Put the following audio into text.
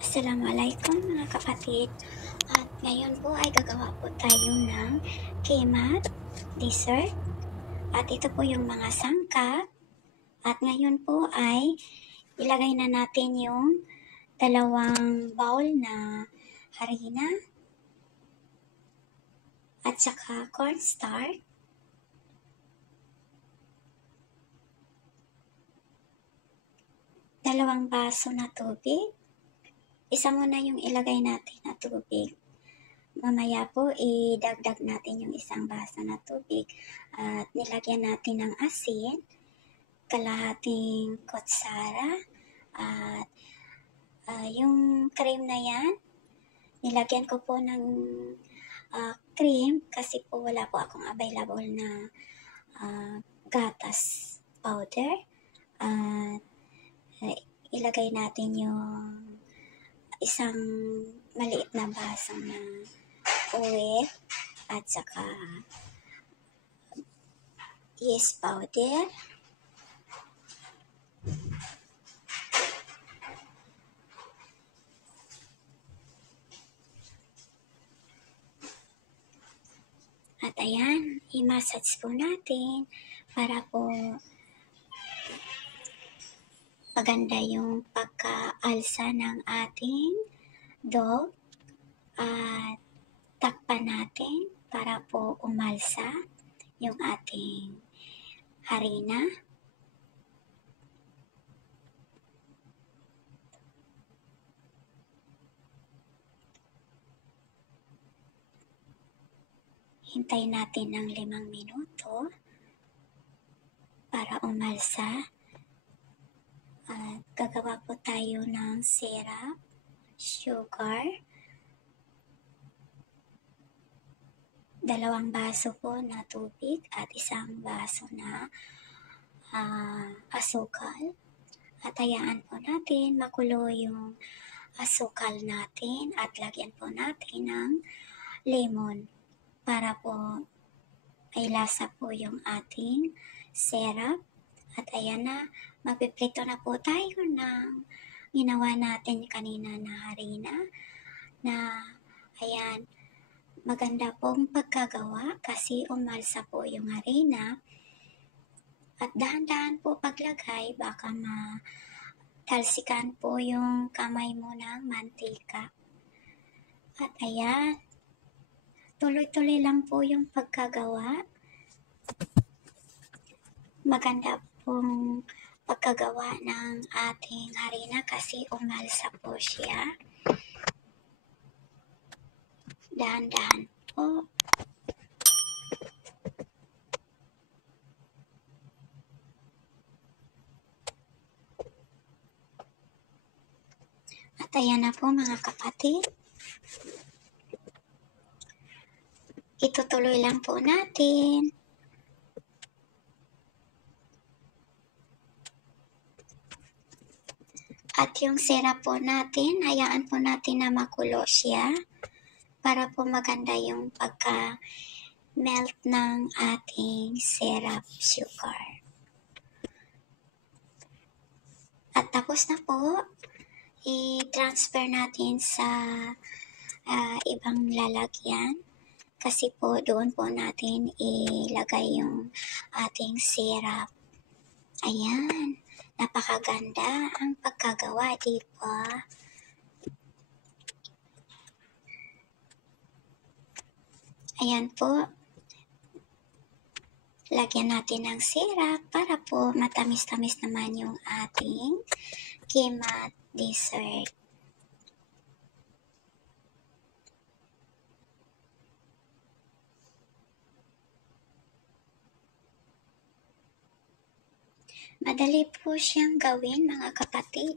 Assalamualaikum mga kapatid. At ngayon po ay gagawa po tayo ng kemat dessert. At ito po yung mga sangkap. At ngayon po ay ilagay na natin yung 2 bowl na harina at saka cornstarch. Dalawang baso na tubig. Isa muna yung ilagay natin na tubig. Mamaya po, idagdag natin yung 1 baso na tubig at nilagyan natin ng asin, kalahating kutsara at yung cream na yan, nilagyan ko po ng cream kasi po wala po akong available na gatas powder. At ilagay natin yung 1 maliit na baso na oil at saka yeast powder. At ayan, i-massage po natin para po maganda yung pagka-alsa ng ating dough. At takpan natin para po umalsa yung ating harina. Hintayin natin ng 5 minuto para umalsa. At gagawa po tayo ng syrup, sugar. 2 baso po na tubig at 1 baso na asukal. At hayaan po natin makulo yung asukal natin at lagyan po natin ng lemon para po ay lasa po yung ating syrup. At ayan na, magpiprito na po tayo ng ginawa natin kanina na harina na ayan, maganda pong pagkagawa kasi umalsa po yung harina. At dahan-dahan po paglagay, baka matalsikan po yung kamay mo ng mantika. At ayan, tuloy-tuloy lang po yung pagkagawa. Maganda pong pagkagawa ng ating harina kasi umalsa po siya. Dahan-dahan po. At ayan na po mga kapatid. Itutuloy lang po natin. At yung syrup po natin, hayaan po natin na makulo siya para po maganda yung pagka-melt ng ating syrup sugar. At tapos na po, i-transfer natin sa ibang lalagyan kasi po doon po natin ilagay yung ating syrup. Ayan. Napakaganda ang pagkagawa, di ba? Ayan po. Lagyan natin ng syrup para po matamis-tamis naman yung ating kemat dessert. Madali po siyang gawin mga kapatid.